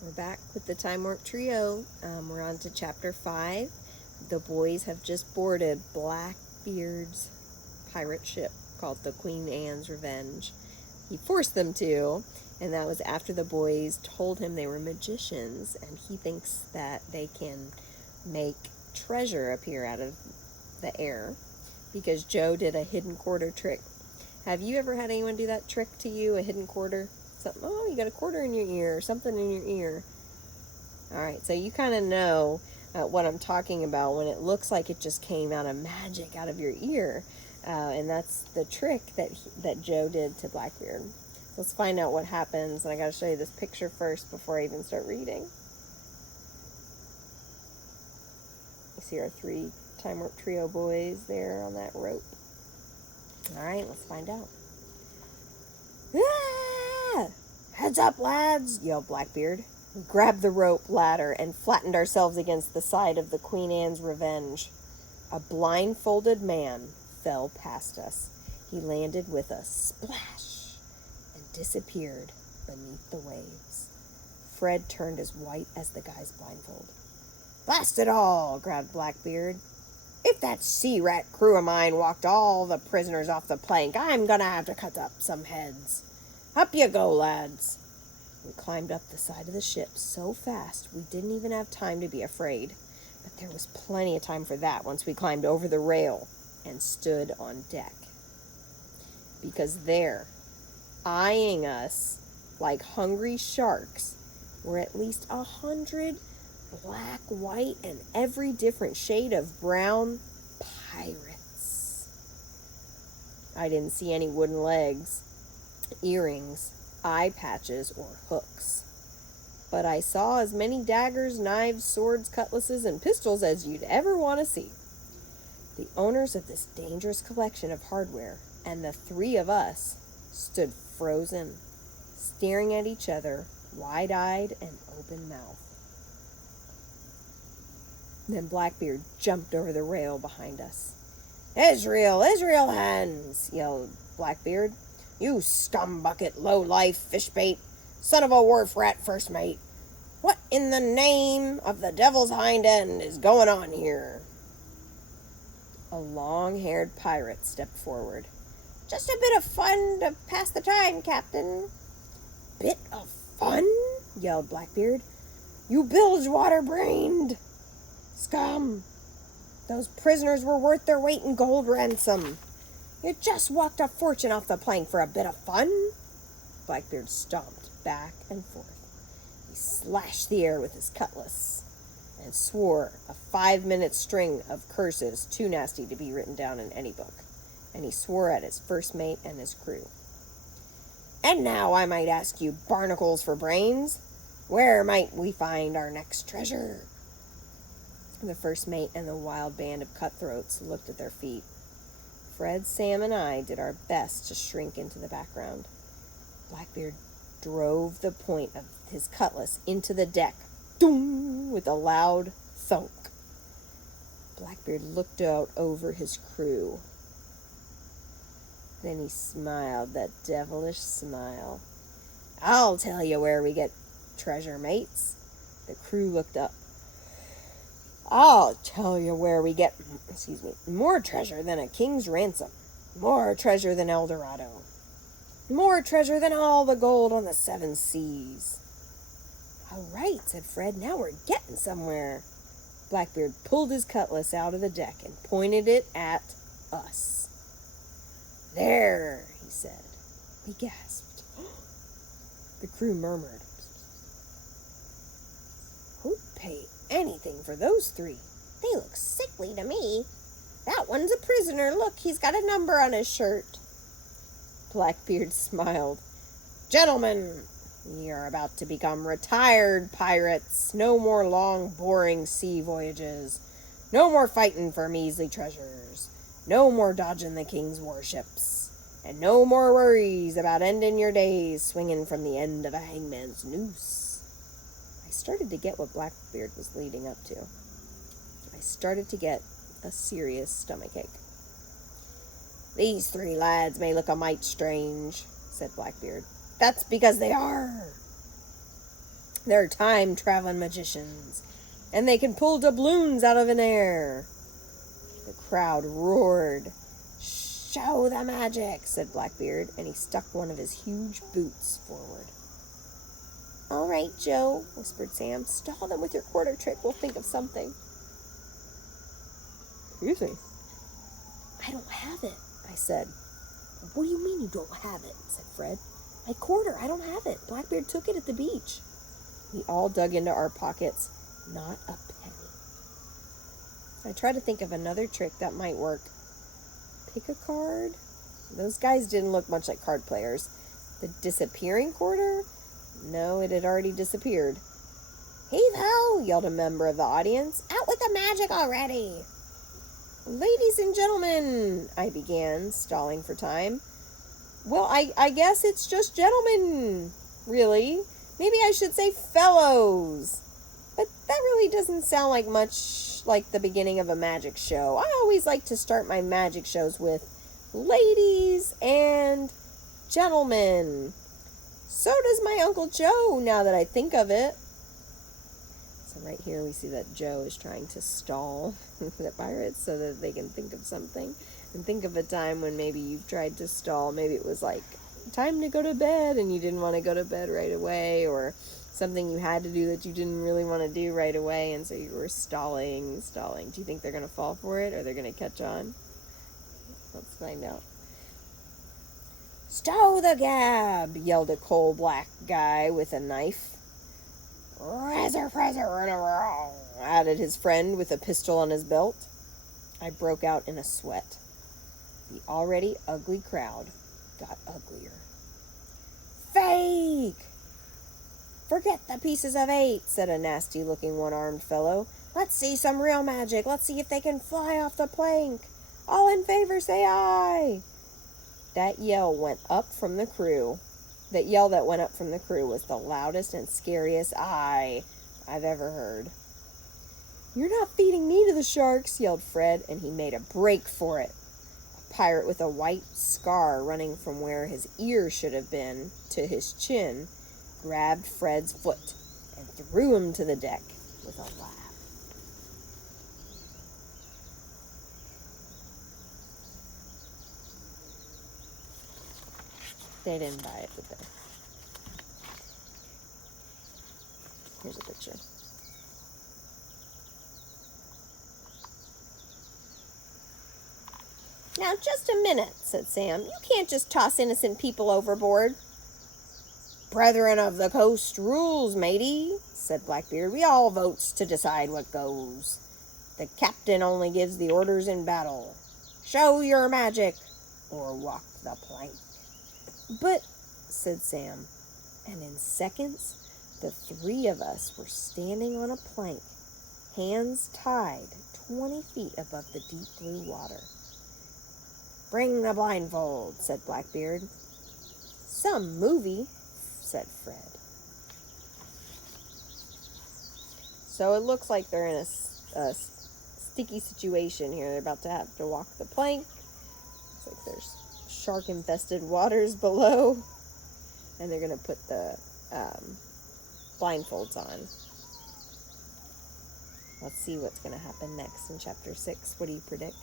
We're back with the Time Warp Trio. We're on to Chapter 5. The boys have just boarded Blackbeard's pirate ship called the Queen Anne's Revenge. He forced them to, and that was after the boys told him they were magicians, and he thinks that they can make treasure appear out of the air because Joe did a hidden quarter trick. Have you ever had anyone do that trick to you, a hidden quarter? Something, oh, you got a quarter in your ear, or something in your ear. Alright, so you kind of know what I'm talking about when it looks like it just came out of magic out of your ear. And that's the trick that Joe did to Blackbeard. So let's find out what happens. And I got to show you this picture first before I even start reading. You see our 3 Time Warp Trio boys there on that rope. Alright, let's find out. Ah! Heads up, lads, yelled Blackbeard. We grabbed the rope ladder and flattened ourselves against the side of the Queen Anne's Revenge. A blindfolded man fell past us. He landed with a splash and disappeared beneath the waves. Fred turned as white as the guy's blindfold. Blast it all, growled Blackbeard. If that sea rat crew of mine walked all the prisoners off the plank, I'm gonna have to cut up some heads. Up you go, lads. We climbed up the side of the ship so fast we didn't even have time to be afraid. But there was plenty of time for that once we climbed over the rail and stood on deck. Because there, eyeing us like hungry sharks, were at least 100 black, white, and every different shade of brown pirates. I didn't see any wooden legs, earrings, eye patches, or hooks. But I saw as many daggers, knives, swords, cutlasses, and pistols as you'd ever want to see. The owners of this dangerous collection of hardware and the 3 of us stood frozen, staring at each other, wide-eyed and open-mouthed. Then Blackbeard jumped over the rail behind us. Israel hands, yelled Blackbeard. You scumbucket, low-life fishbait, son of a wharf rat first mate. What in the name of the devil's hind end is going on here? A long-haired pirate stepped forward. Just a bit of fun to pass the time, Captain. Bit of fun? Yelled Blackbeard. You bilgewater-brained scum! Those prisoners were worth their weight in gold ransom. You just walked a fortune off the plank for a bit of fun? Blackbeard stomped back and forth. He slashed the air with his cutlass and swore a 5-minute string of curses too nasty to be written down in any book. And he swore at his first mate and his crew. And now I might ask you barnacles for brains, where might we find our next treasure? The first mate and the wild band of cutthroats looked at their feet. Fred, Sam, and I did our best to shrink into the background. Blackbeard drove the point of his cutlass into the deck, doom, with a loud thunk. Blackbeard looked out over his crew. Then he smiled that devilish smile. I'll tell you where we get treasure, mates. The crew looked up. I'll tell you where we get, more treasure than a king's ransom. More treasure than El Dorado. More treasure than all the gold on the 7 seas. All right, said Fred. Now we're getting somewhere. Blackbeard pulled his cutlass out of the deck and pointed it at us. There, he said. We gasped. The crew murmured. Who'd pay anything for those 3? They look sickly to me. That one's a prisoner. Look, he's got a number on his shirt. Blackbeard smiled. Gentlemen, we are about to become retired pirates. No more long, boring sea voyages. No more fighting for measly treasures. No more dodging the king's warships. And no more worries about ending your days swinging from the end of a hangman's noose. I started to get what Blackbeard was leading up to. I started to get a serious stomachache. These 3 lads may look a mite strange, said Blackbeard. That's because they are. They're time-traveling magicians, and they can pull doubloons out of an air. The crowd roared. Show the magic, said Blackbeard, and he stuck one of his huge boots forward. All right, Joe, whispered Sam. Stall them with your quarter trick. We'll think of something. Excuse me. I don't have it, I said. What do you mean you don't have it, said Fred. My quarter, I don't have it. Blackbeard took it at the beach. We all dug into our pockets. Not a penny. I tried to think of another trick that might work. Pick a card? Those guys didn't look much like card players. The disappearing quarter? No, it had already disappeared. Heave-ho! Yelled a member of the audience. Out with the magic already! Ladies and gentlemen, I began, stalling for time. Well, I guess it's just gentlemen, really. Maybe I should say fellows. But that really doesn't sound like much like the beginning of a magic show. I always like to start my magic shows with ladies and gentlemen. So does my Uncle Joe, now that I think of it. So right here we see that Joe is trying to stall the pirates so that they can think of something. And think of a time when maybe you've tried to stall. Maybe it was like time to go to bed and you didn't want to go to bed right away, or something you had to do that you didn't really want to do right away, and so you were stalling. Do you think they're going to fall for it, or they're going to catch on? Let's find out. Stow the gab, yelled a coal-black guy with a knife. Razor, added his friend with a pistol on his belt. I broke out in a sweat. The already ugly crowd got uglier. Fake! Forget the pieces of 8, said a nasty-looking one-armed fellow. Let's see some real magic. Let's see if they can fly off the plank. All in favor, say aye. That yell that went up from the crew was the loudest and scariest aye I've ever heard. You're not feeding me to the sharks, yelled Fred, and he made a break for it. A pirate with a white scar running from where his ear should have been to his chin grabbed Fred's foot and threw him to the deck with a laugh. They didn't buy it, did they? Here's a picture. Now, just a minute, said Sam. You can't just toss innocent people overboard. Brethren of the coast rules, matey, said Blackbeard. We all votes to decide what goes. The captain only gives the orders in battle. Show your magic, or walk the plank. But, said Sam, and in seconds, the 3 of us were standing on a plank, hands tied 20 feet above the deep blue water. Bring the blindfold, said Blackbeard. Some movie, said Fred. So it looks like they're in a sticky situation here. They're about to have to walk the plank. Looks like there's shark-infested waters below. And they're going to put the blindfolds on. Let's see what's going to happen next in Chapter 6. What do you predict?